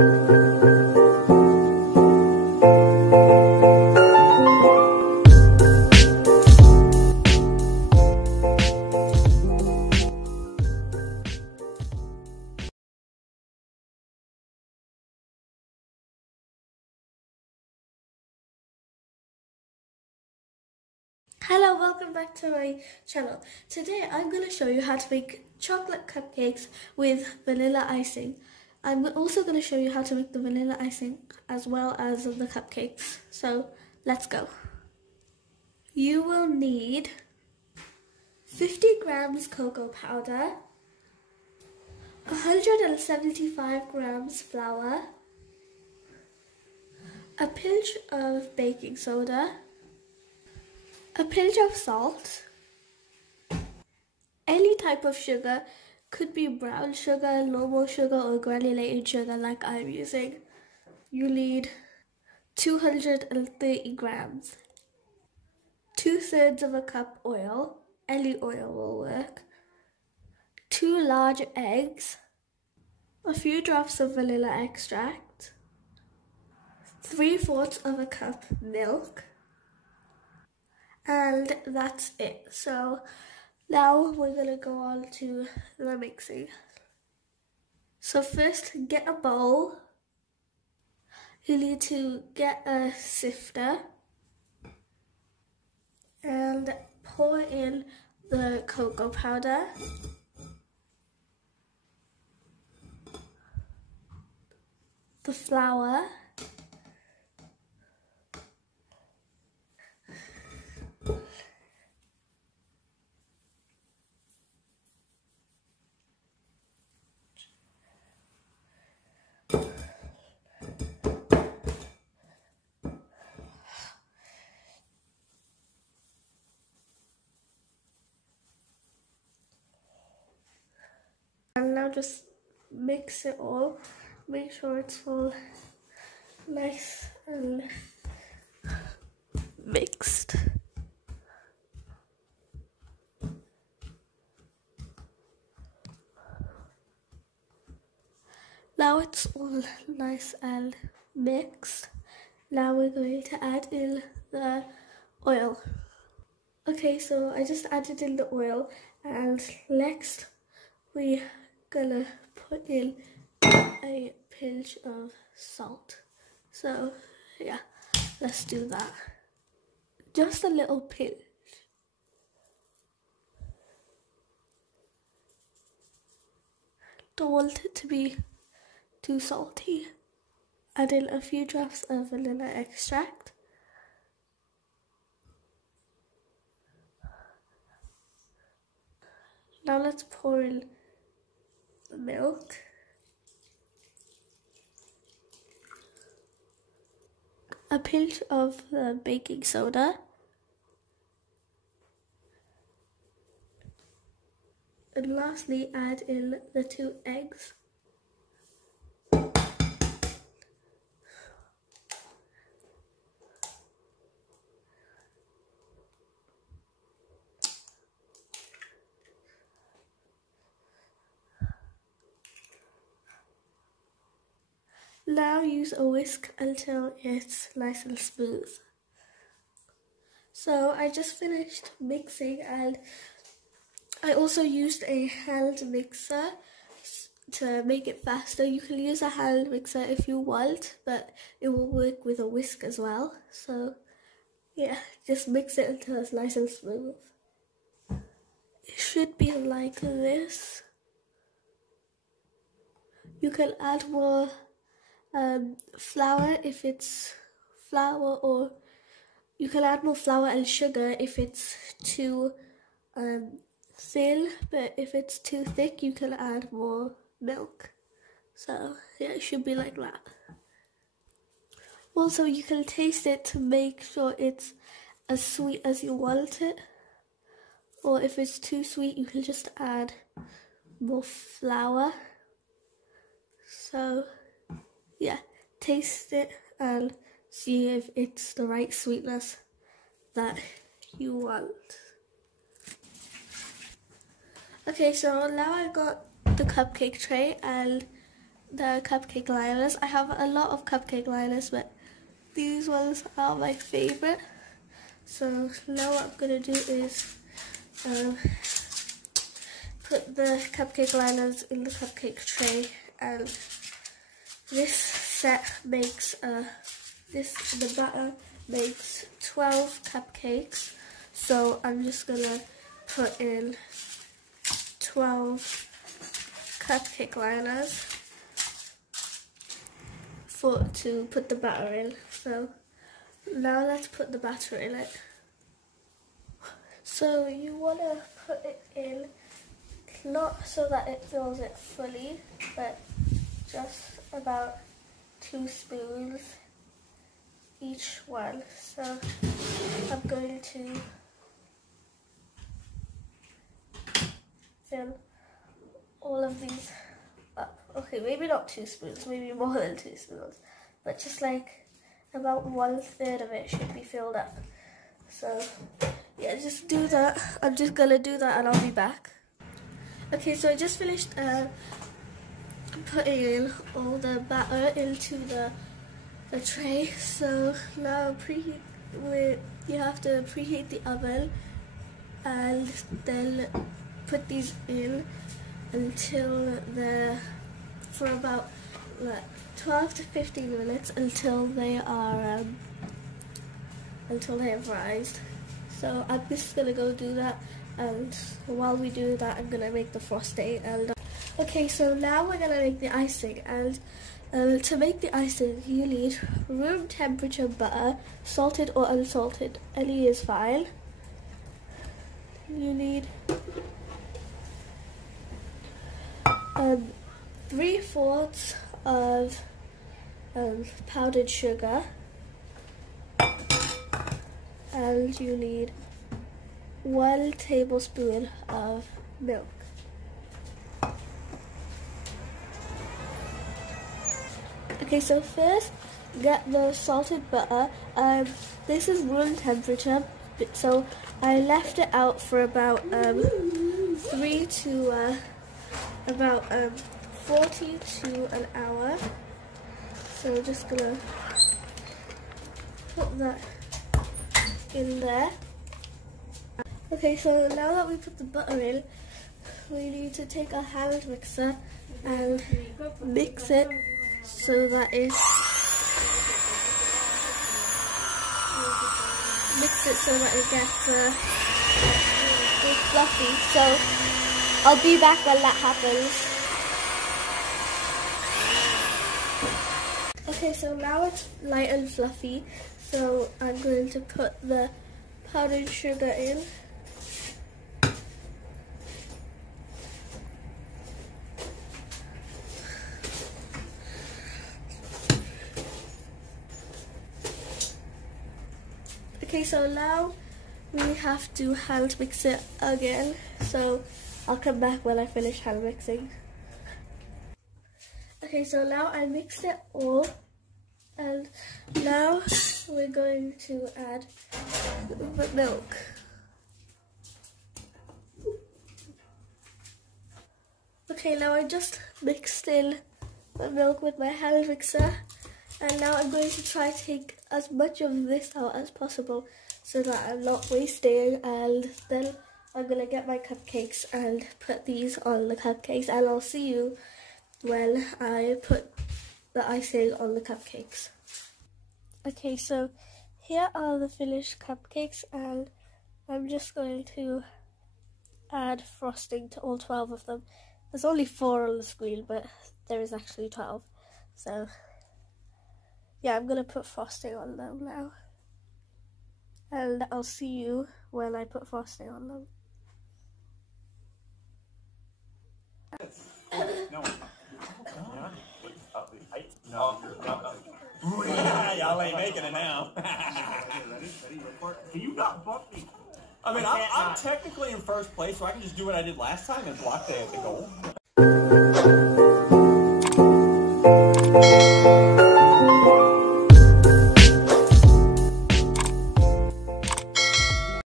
Hello, welcome back to my channel. Today I'm going to show you how to make chocolate cupcakes with vanilla icing. I'm also going to show you how to make the vanilla icing as well as the cupcakes. So let's go. You will need 50 grams cocoa powder, 175 grams flour, a pinch of baking soda, a pinch of salt, any type of sugar, could be brown sugar, normal sugar or granulated sugar like I'm using. You need 230 grams, 2/3 of a cup oil, any oil will work, 2 large eggs, a few drops of vanilla extract, 3/4 of a cup milk, and that's it. So now we're going to go on to the mixing. So first, get a bowl. You need to get a sifter and pour in the cocoa powder, the flour, and now just mix it all. Make sure it's all nice and mixed. Now it's all nice and mixed. Now we're going to add in the oil. Okay, so I just added in the oil, and next we're gonna put in a pinch of salt. So yeah, let's do that. Just a little pinch. Don't want it to be too salty. Add in a few drops of vanilla extract. Now let's pour in the milk. A pinch of the baking soda. And lastly, add in the 2 eggs. Now use a whisk until it's nice and smooth. So I just finished mixing, and I also used a hand mixer to make it faster. You can use a hand mixer if you want, but it will work with a whisk as well. So yeah, just mix it until it's nice and smooth. It should be like this. You can add more flour if it's flour, or you can add more flour and sugar if it's too thin, but if it's too thick you can add more milk. So yeah, it should be like that. Also, you can taste it to make sure it's as sweet as you want it, or if it's too sweet you can just add more flour. So yeah, taste it and see if it's the right sweetness that you want. Okay, so now I got the cupcake tray, and the cupcake liners. I have a lot of cupcake liners, but these ones are my favorite. So now what I'm going to do is put the cupcake liners in the cupcake tray, and this set makes the batter makes 12 cupcakes. So I'm just gonna put in 12 cupcake liners to put the batter in. So now let's put the batter in it. So you want to put it in, not so that it fills it fully, but just about 2 spoons each one. So I'm going to fill all of these up. Okay, maybe not 2 spoons, maybe more than 2 spoons, but just like about 1/3 of it should be filled up. So yeah, just do that. I'm just gonna do that and I'll be back. Okay, so I just finished putting in all the batter into the tray. So now you have to preheat the oven and then put these in until for about 12 to 15 minutes until they are rised. So I'm just gonna go do that, and while we do that I'm gonna make the frosting. And okay, so now we're gonna make the icing, and to make the icing you need room temperature butter, salted or unsalted, any is fine. You need 3/4 of powdered sugar, and you need 1 tablespoon of milk. Okay, so first get the salted butter. This is room temperature, so I left it out for about 40 to an hour. So I'm just gonna put that in there. Okay, so now that we put the butter in, we need to take a hand mixer and mix it so that it's it gets fluffy. So I'll be back when that happens. Okay, so now it's light and fluffy, so I'm going to put the powdered sugar in. Okay, so now we have to hand mix it again, so I'll come back when I finish hand mixing. Okay, so now I mixed it all, and now we're going to add the milk. Okay, now I just mixed in the milk with my hand mixer, and now I'm going to try to take as much of this out as possible so that I'm not wasting, and then I'm going to get my cupcakes and put these on the cupcakes, and I'll see you when I put the icing on the cupcakes. Okay, so here are the finished cupcakes, and I'm just going to add frosting to all 12 of them. There's only 4 on the screen, but there is actually 12. So yeah, I'm gonna put frosting on them now, and I'll see you when I put frosting on them. Yeah, y'all ain't making it now. You got bump me. I mean, I'm technically in first place, so I can just do what I did last time and block the goal.